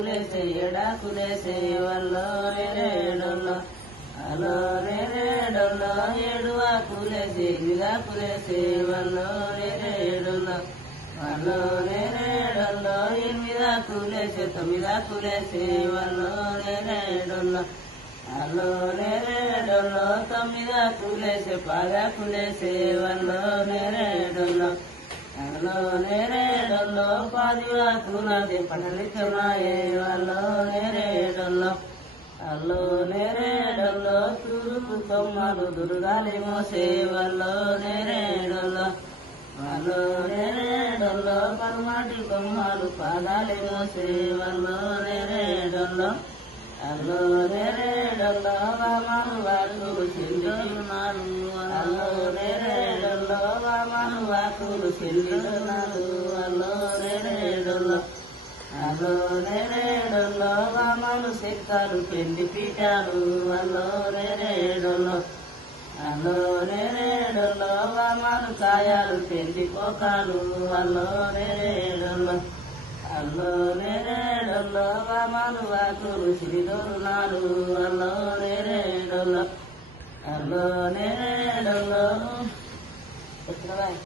కులేసే ఎడాకులేసే వల్లో నేరేడొల్లో అలో నేరేడొల్లో ఏడువా కులేసే ఎనిమిదా కులేసే వల్లో నేరేడొల్లో వల్లో నేరేడొల్లో ఎనిమిదా కులేసే తొమ్మిదా కులేసే వల్లో నేరేడొల్లో అలో నేరేడొల్లో తొమ్మిదా కులేసే పదా కులేసే వల్లో నేరేడొల్లో అలో నేరేడొల్లో పాదివా కులాది పటలికమాయే వల్లో నేరేడొల్లో అల్లో నేరేడొల్లో తూరుపు కొమ్మలు దుర్గాలి మోసే వల్లో నేరేడొల్లో వల్లో నేరేడొల్లో పరమాటి కొమ్మలు పాదాలి మోసే వల్లో నేరేడొల్లో అల్లో నేరేడొల్లో వామను వాకులు చెల్లినారు అల్లో నేరేడొల్లో వామను వాకులు చెల్లినారు అల్లో నేరేడొల్లో అల్లో నేరేడొల్లో వామను శక్తాలు పెళ్లి పీఠాలు అల్లో నేరేడొల్లో అల్లో నేరేడొల్లో వామను కాయాలు పెళ్లి పోకాలు అల్లో నేరేడొల్లో అల్లో నేరేడొల్లో వామను వాకులు శ్రీదోరునాలు